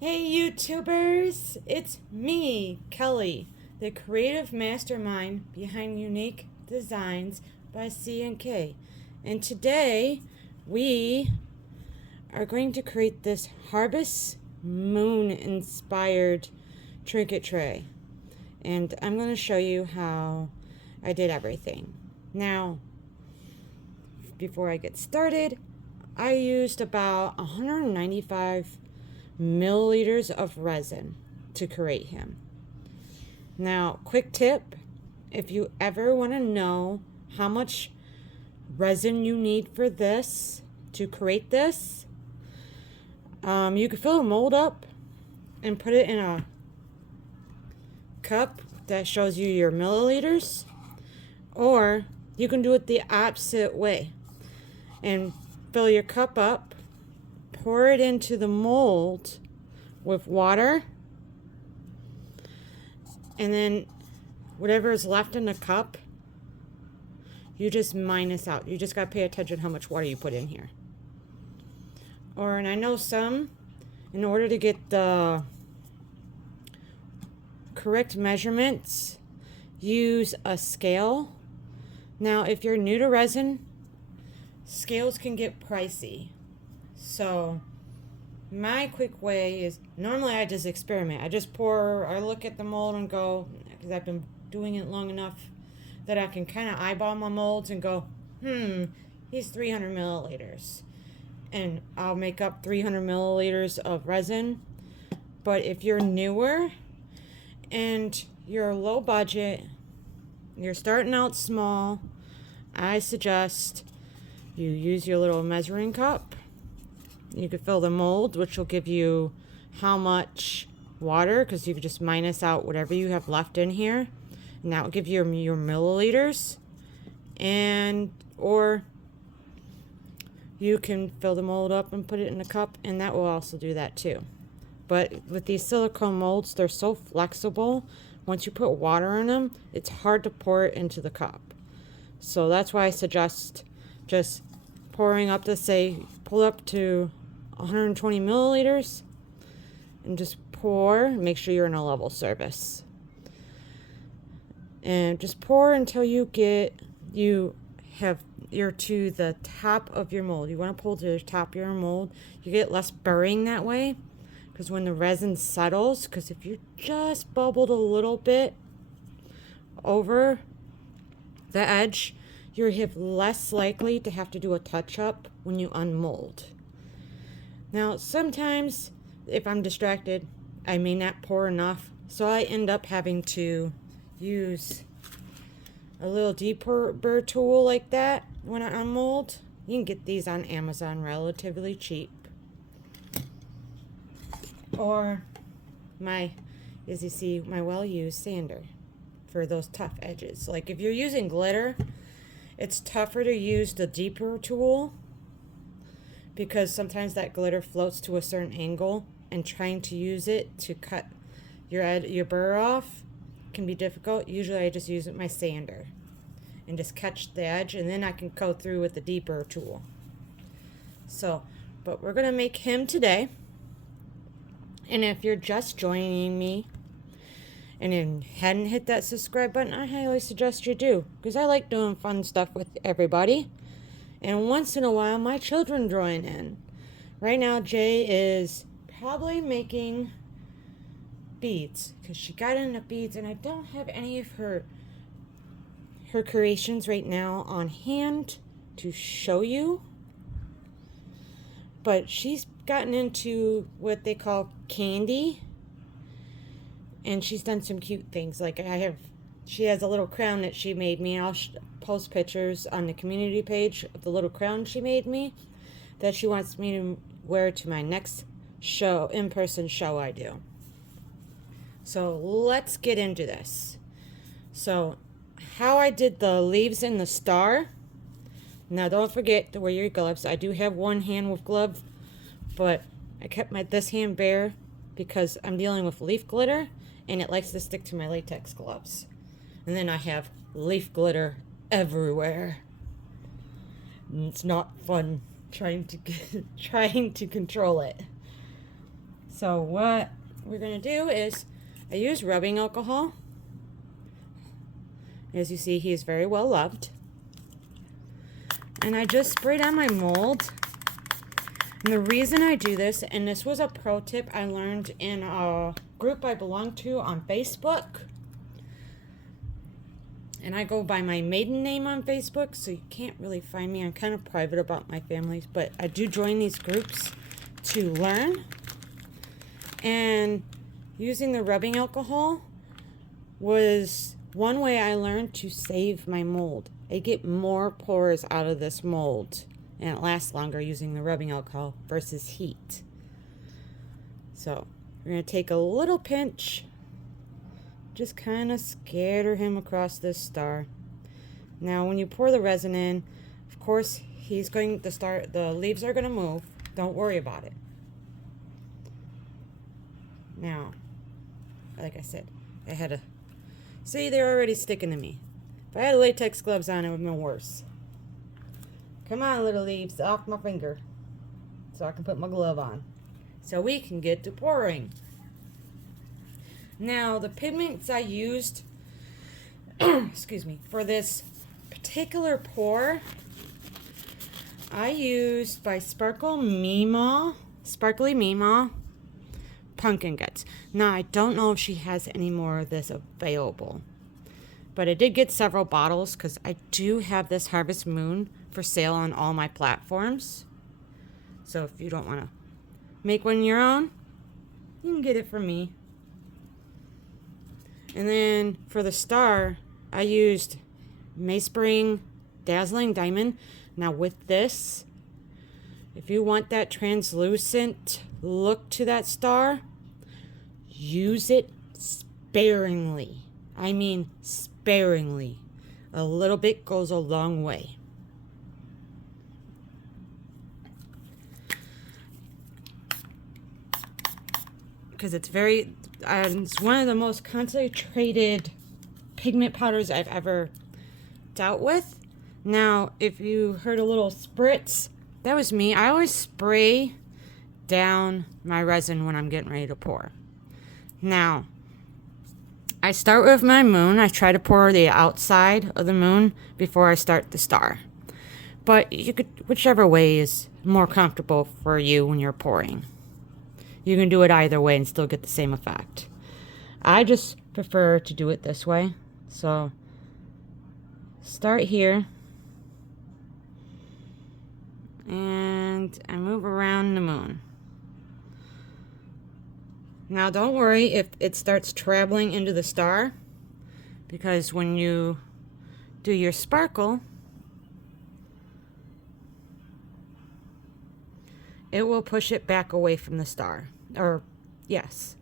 Hey YouTubers, it's me, Kelly, the creative mastermind behind Unique Designs by C&K. And today we are going to create this Harvest Moon inspired trinket tray. And I'm going to show you how I did everything. Now, before I get started, I used about 195 milliliters of resin to create him. Now, quick tip, if you ever want to know how much resin you need for this to create this, you can fill a mold up and put it in a cup that shows you your milliliters, or you can do it the opposite way and fill your cup up, pour it into the mold with water, and then whatever is left in the cup, you just minus out. You just got to pay attention how much water you put in here. And I know some, in order to get the correct measurements, use a scale. Now, if you're new to resin, scales can get pricey. So my quick way is, normally I just experiment. I just pour, I look at the mold and go, because I've been doing it long enough that I can kind of eyeball my molds and go, he's 300 milliliters. And I'll make up 300 milliliters of resin. But if you're newer and you're low budget, you're starting out small, I suggest you use your little measuring cup. You could fill the mold, which will give you how much water, because you could just minus out whatever you have left in here, and that will give you your milliliters. Or you can fill the mold up and put it in a cup, and that will also do that too. But with these silicone molds, they're so flexible. Once you put water in them, it's hard to pour it into the cup. So that's why I suggest just pouring up to, say, pull up to 120 milliliters and just pour. Make sure you're in a level service. And just pour until you're to the top of your mold. You want to pull to the top of your mold. You get less burring that way, because when the resin settles, because if you just bubbled a little bit over the edge, you're less likely to have to do a touch-up when you unmold. Now, sometimes if I'm distracted, I may not pour enough, so I end up having to use a little deburr tool like that when I unmold. You can get these on Amazon relatively cheap. Or as you see, my well-used sander for those tough edges. Like if you're using glitter, it's tougher to use the deburr tool, because sometimes that glitter floats to a certain angle, and trying to use it to cut your burr off can be difficult. Usually I just use my sander and just catch the edge, and then I can go through with the deburr tool. But we're going to make him today. And if you're just joining me and you hadn't hit that subscribe button, I highly suggest you do, because I like doing fun stuff with everybody. And once in a while, my children join in. Right now, Jay is probably making beads, because she got into beads, and I don't have any of her creations right now on hand to show you. But she's gotten into what they call candy, and she's done some cute things. Like she has a little crown that she made me. I'll post pictures on the community page of the little crown she made me that she wants me to wear to my next in-person show I do. So let's get into this. So how I did the leaves and the star. Now don't forget to wear your gloves. I do have one hand with gloves, but I kept this hand bare because I'm dealing with leaf glitter, and it likes to stick to my latex gloves. And then I have leaf glitter everywhere. And it's not fun trying to control it. So what we're going to do is I use rubbing alcohol. As you see, he is very well loved. And I just sprayed on my mold. And the reason I do this, and this was a pro tip I learned in a group I belong to on Facebook. And I go by my maiden name on Facebook, so you can't really find me. I'm kind of private about my family, but I do join these groups to learn. And using the rubbing alcohol was one way I learned to save my mold. I get more pores out of this mold, and it lasts longer using the rubbing alcohol versus heat. So we're going to take a little pinch, just kind of scatter him across this star. Now when you pour the resin in, of course he's going to start, the leaves are going to move. Don't worry about it. Now, like I said, I had to, see, they're already sticking to me. If I had latex gloves on, it would have been worse. Come on, little leaves, off my finger, so I can put my glove on, so we can get to pouring. Now, the pigments I used, excuse me, for this particular pour, I used by Sparkly Mima, Pumpkin Guts. Now, I don't know if she has any more of this available, but I did get several bottles because I do have this Harvest Moon for sale on all my platforms. So if you don't want to make one your own, you can get it from me. And then for the star, I used Mayspring Dazzling Diamond. Now with this, if you want that translucent look to that star, use it sparingly. I mean sparingly. A little bit goes a long way. Because it's very, it's one of the most concentrated pigment powders I've ever dealt with. Now, if you heard a little spritz, that was me. I always spray down my resin when I'm getting ready to pour. Now, I start with my moon. I try to pour the outside of the moon before I start the star. But you could, whichever way is more comfortable for you when you're pouring. You can do it either way and still get the same effect. I just prefer to do it this way. So, start here. And I move around the moon. Now don't worry if it starts traveling into the star, because when you do your sparkle, it will push it back away from the star. Or, yes.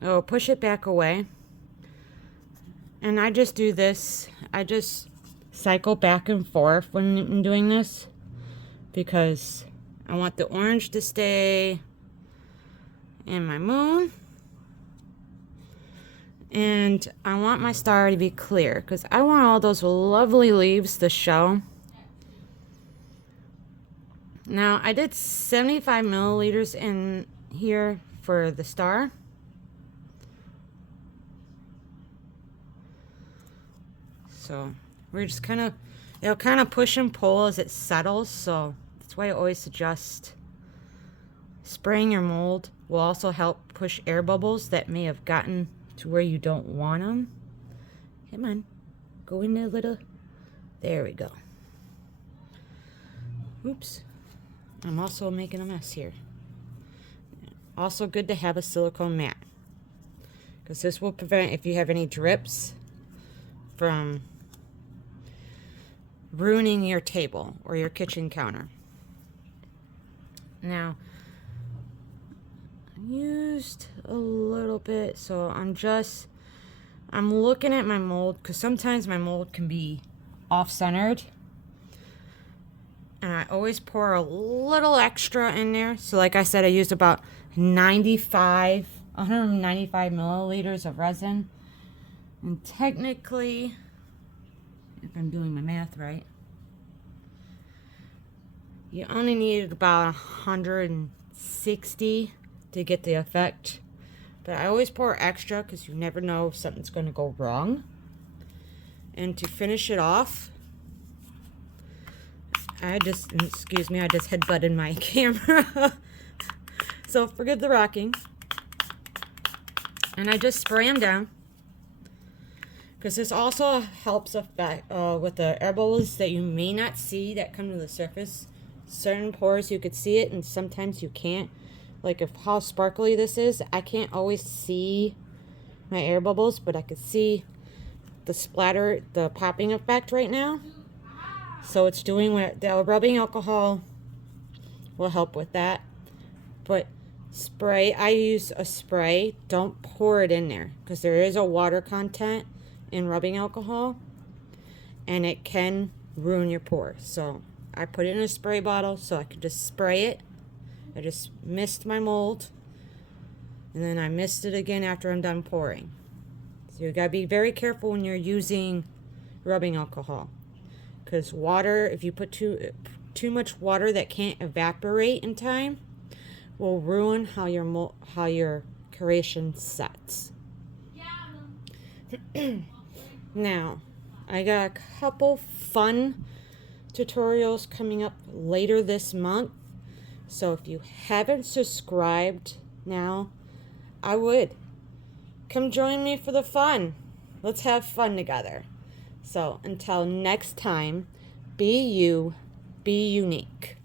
It will push it back away. And I just do this. I just cycle back and forth when I'm doing this, because I want the orange to stay in my moon, and I want my star to be clear because I want all those lovely leaves to show. Now I did 75 milliliters in here for the star. So we're just kind of, it'll kind of push and pull as it settles, so that's why I always suggest spraying your mold will also help push air bubbles that may have gotten to where you don't want them. Come on, go in there a little. There we go. Oops, I'm also making a mess here. Also good to have a silicone mat, because this will prevent, if you have any drips, from ruining your table or your kitchen counter. Now, I used a little bit, so I'm looking at my mold, because sometimes my mold can be off-centered, and I always pour a little extra in there. So like I said, I used about 195 milliliters of resin, and technically, if I'm doing my math right, you only needed about 60 to get the effect. But I always pour extra because you never know if something's going to go wrong. And to finish it off, excuse me, I just headbutted my camera. So forgive the rocking. And I just spray them down. Because this also helps effect, with the air bubbles that you may not see that come to the surface. Certain pores you could see it and sometimes you can't. Like how sparkly this is, I can't always see my air bubbles, but I could see the splatter, the popping effect right now. So it's doing what the rubbing alcohol will help with that. But spray, I use a spray. Don't pour it in there because there is a water content in rubbing alcohol and it can ruin your pores. So I put it in a spray bottle so I could just spray it. I just mist my mold and then I mist it again after I'm done pouring. So you gotta be very careful when you're using rubbing alcohol, because water, if you put too much water that can't evaporate in time, will ruin how your curation sets. Now, I got a couple fun tutorials coming up later this month. So if you haven't subscribed now, I would. Come join me for the fun. Let's have fun together. So until next time, be you, be unique.